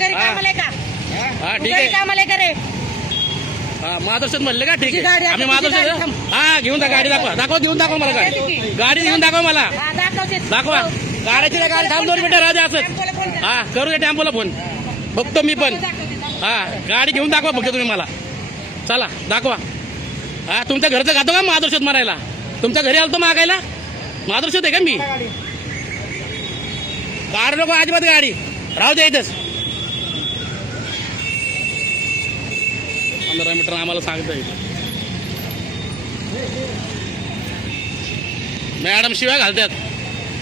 घरी कामाला आहे का? हा तू ठीक घरी आहे. कामाला आहे का रे? हा महादर्शन म्हणले का? ठीक तुझी गाडी आहे आहे, आम्ही तुझी गाडी महादर्शन. थांब. हा घेऊन जा गाडी, दाखवा दाखवा, देऊन दाखवा मला गाडी. गाडी देऊन दाखवा मला, हा, दाखवते. दाखवा गाड्याची नाही. गाडी थांब 2 मिनिटं राहू दे असंच. टेम्पोला फोन कर. हा करू दे टेम्पोला फोन, बघतो मी पण. हा गाडी घेऊन दाखवा फक्त तुम्ही मला, चला दाखवा. हा तुमच्या घरचं खातो का महादर्शत मारायला? तुमच्या घरी आलतो मागायला? महादर्शत आहे का मी? काढ नको अजिबात गाडी, राहू दे इथंच. 15 मीटर आम्हाला सांगता येईल. मॅडम शिवाय घालतात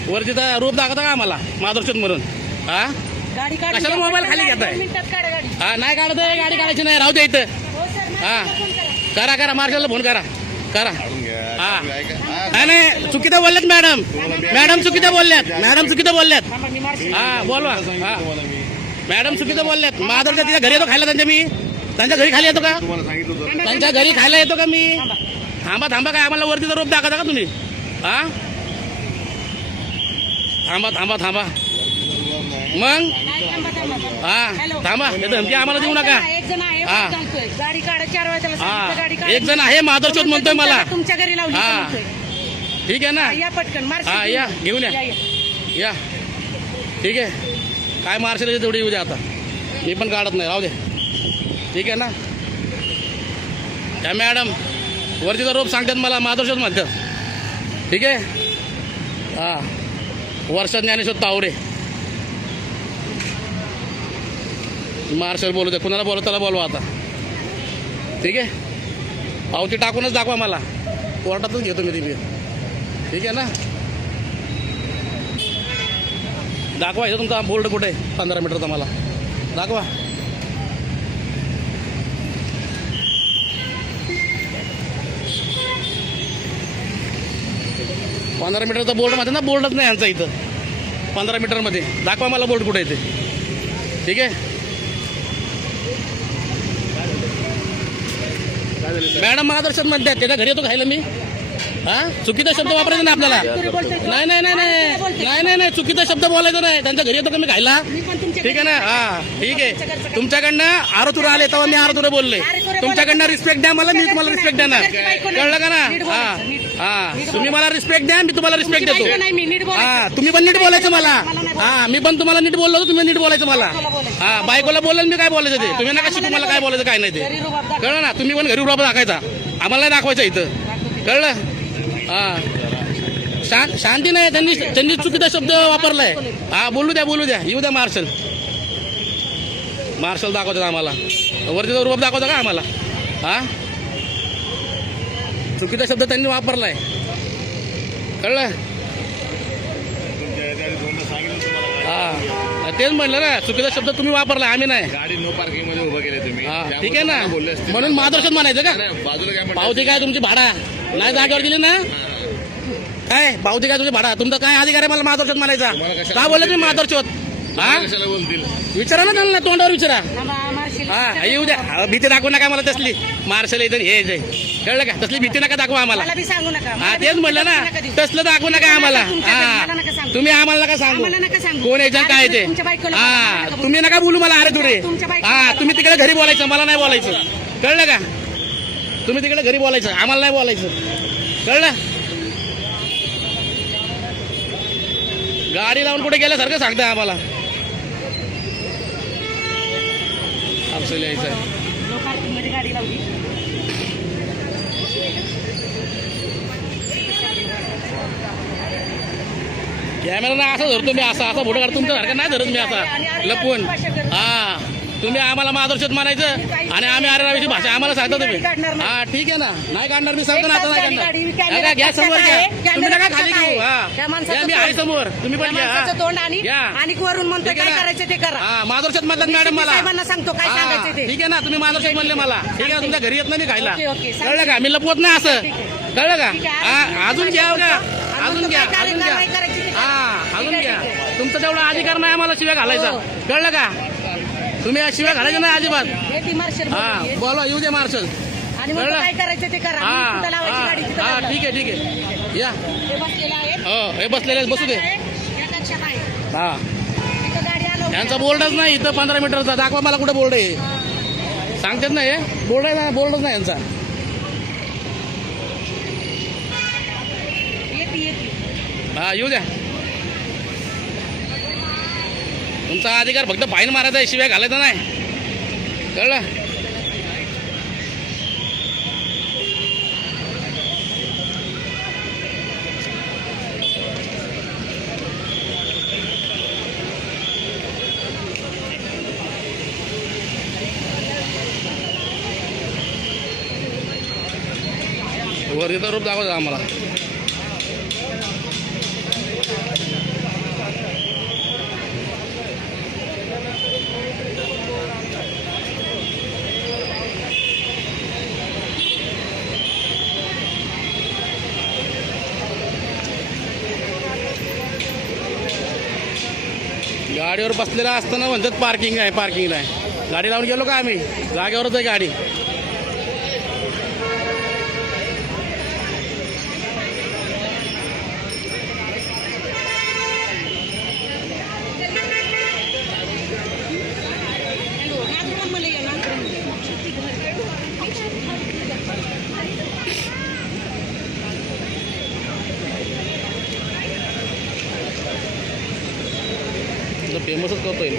वरती, तर रूप दाखवता का आम्हाला महादर्शत म्हणून? हा गाडी काढून कशाला घ्या. मोबाईल खाली घेताय? 2 मिनिटात काढा गाडी. हा नाही काढत आहे, गाडी काढायची नाही, राहू दे इथं. हो सर, हा. मला फोन करा. करा करा, मार्शलला फोन करा करा. हा नाही नाही चुकीचं बोलल्यात मॅडम, मॅडम चुकीचं बोलल्यात, मॅडम चुकीचं बोलल्यात. थांबा, मी मारशील. हा बोलवा. हा मॅडम चुकीचं बोलल्यात. महादर्शत तिच्या घरी येतो खायला त्यांच्या मी? त्यांच्या घरी खाली येतो का? त्यांच्या घरी खायला येतो का मी? थांबा थांबा, काय आम्हाला वरतीचा रोप दाखवता का तुम्ही? हा थांबा थांबा थांबा मग. नाही, थांबा, थांबा, थांबा. हा हॅलो. थांबा, हे धमकी आम्हाला देऊ नका. एक जण आहे, हा. वाट चालतोय. गाडी काढा, 4 वेळा त्याला सांगितलं, गाडी हा काढा. एक जण आहे महादर्शत म्हणतोय मला. तुमच्या घरी लावली हा. म्हणतोय. ठीक आहे ना? या पटकन मारशील. हा या घेऊन या, या ठीक आहे. काय मार्शल तेवढी येऊ द्या, आता मी पण काढत नाही, राहू दे. ठीक आहे ना? त्या मॅडम वरतीचा रोप सांगतात मला, महादर्शत म्हणतात. ठीक आहे. हा वर्षा ज्ञानेश्वर तावरे मार्शल बोलू दे, कुणाला बोलव त्याला बोलवा आता. ठीक आहे, पावती टाकूनच दाखवा मला, कोर्टातच घेतो मी ती. ठीक आहे ना? दाखवा इथं तुमचा बोर्ड कुठे आहे 15 मीटरचा, मला दाखवा. पंधरा मीटरचा बोर्ड मध्ये ना, बोर्डच नाही यांचा इथं 15 मीटरमध्ये. दाखवा मला बोर्ड कुठे आहे ते. ठीक आहे मॅडम, मार्गदर्शन म्हणतात त्याच्या घरी येतो खायला मी? हा चुकीचा शब्द वापरायचा नाही आपल्याला. नाही नाही नाही नाही नाही नाही नाही चुकीचा शब्द बोलायचा नाही. त्यांच्या घरी येतो का मी खायला? ठीक आहे ना? हा ठीक आहे. तुमच्याकडनं आरोतुर आले तेव्हा मी आरोतुर बोलले. तुमच्याकडनं रिस्पेक्ट द्या मला, मी तुम्हाला रिस्पेक्ट देणार. कळलं का ना? हा हा तुम्ही मला रिस्पेक्ट द्या, मी तुम्हाला रिस्पेक्ट देतो. हा तुम्ही पण नीट बोलायचं मला. हा मी पण तुम्हाला नीट बोललो, तुम्ही नीट बोलायचं मला. हा बायकोला बोलेल मी काय बोलायचं ते. तुम्ही नका शिकू मला काय बोलायचं काय नाही ते. कळलं ना? तुम्ही पण घरी रुबाब दाखवायचा, आम्हाला नाही दाखवायचं इथं. कळलं? हा शांती नाही, त्यांनी चुकीचा शब्द वापरलाय. हा बोलू द्या, येऊ द्या मार्शल. मार्शल दाखवतात आम्हाला, वरतीचा रुबाब दाखवता का आम्हाला? हा चुकीचा शब्द त्यांनी वापरलाय. कळलं? हा तेच म्हणलं ना, चुकीचा शब्द तुम्ही वापरला, आम्ही नाही. गाडी नो पार्किंग मध्ये उभं केले तुम्ही. हा ठीक आहे ना, म्हणून मार्गदर्शन म्हणायचं का? बाजूला काय पावती काय तुमची? भाडा नाही जागेवर दिली ना? काय पावती काय तुझी? भाडा तुमचा काय अधिकार आहे मला मार्गदर्शक म्हणायचा? का बोलले तुम्ही मार्गदर्शक? हा कशाला बोलतील? विचारा ना त्यांना, तोंडावर विचारा. थांबा, मारशील. हा येऊ द्या, भीती दाखवू नका मला तसली. मार्शल इथं हे जे कळलं का? तसली भीती नका दाखवा आम्हाला. मला बी सांगू नका. हा तेच म्हणलं ना, तसलं दाखवू नका आम्हाला. मला नका हा सांगू. तुम्ही आम्हाला नका सांगू आम्हाला नका सांगू. कोण यायचं काय ते. तुमच्या बायकोला हा मला नका तुम्ही नका बोलू मला अरे तुरे. तुमच्या बायकोला हा मला तुम्ही तिकडे घरी बोलायचं, मला नाही बोलायचं. कळलं का? तुम्ही तिकडे घरी बोलायचं, आम्हाला नाही बोलायचं. कळलं? गाडी लावून कुठे गेल्यासारखं सांगताय आम्हाला. आपलं यायचं आहे. नो पार्किंग मध्ये गाडी लावली. कॅमेरा असं धरतो मी, असा असा फोटो काढतो तुमच्यासारखं नाही धरत मी असा लपून. हा तुम्ही आम्हाला मार्गदर्शक म्हणायचं आणि आम्ही अरेरावीची भाषा आम्हाला सांगता तुम्ही. हा ठीक आहे ना, नाही काढणार मी, सांगतो ना आता नाही काढणार. घ्या समोर घ्या, तुम्ही नका खाली घेऊ. हा मी आहे समोर, तुम्ही पण घ्या. तोंड आणि या. आणि वरून म्हणतो काय करायचं ते करा. हा मार्गदर्शक म्हणतात मॅडम मला. साहेबांना सांगतो काय हा, सांगायचं ते. ठीक आहे ना, तुम्ही मार्गदर्शक म्हणले मला. ठीक आहे, तुमच्या घरी येत नाही मी खायला. ओके, ओके, सांग. कळलं का? मी लपवत नाही असं. कळलं का? ठीक आहे. हा अजून घ्या का? अजून घ्या, काय अजून घ्या. कारवाई करायची ते करा. हा अजून ठीक घ्या. आहे, ठीक आहे. तुमचा तेवढा अधिकार नाही आम्हाला शिव्या घालायचा. हो. कळलं का? तुम्ही शिव्या घालायचं नाही अजिबात. हे ती मार्शल हा बोलली. बोला, येऊ दे मार्शल. आणि म्हणतो कळलं? काय करायचं ते करा. हा मी कुठं लावायची गाडी तिथं हा लावणार. ठीक आहे ठीक आहे या. हे बसलेलं आहे. हो हे बसलेले बसू दे. या कक्षात आहे. हा तिथं गाडी आलो यांचा बोर्डच नाही इथं 15 मीटरचा. दाखवा मला कुठे बोर्ड आहे. सांगतात ना हे बोर्ड आहे ना, बोर्डच नाही यांचा. हा येऊ द्या. तुमचा अधिकार फक्त फाईन मारायचा आहे, शिवाय घालायचा नाही. कळलं? वरतीचा रूप दाखवता आम्हाला. गाडीवर बसलेला असताना म्हणतात पार्किंग आहे, पार्किंग आहे. गाडी लावून गेलो का आम्ही? जागेवरच आहे गाडी. फेमसच करतोय.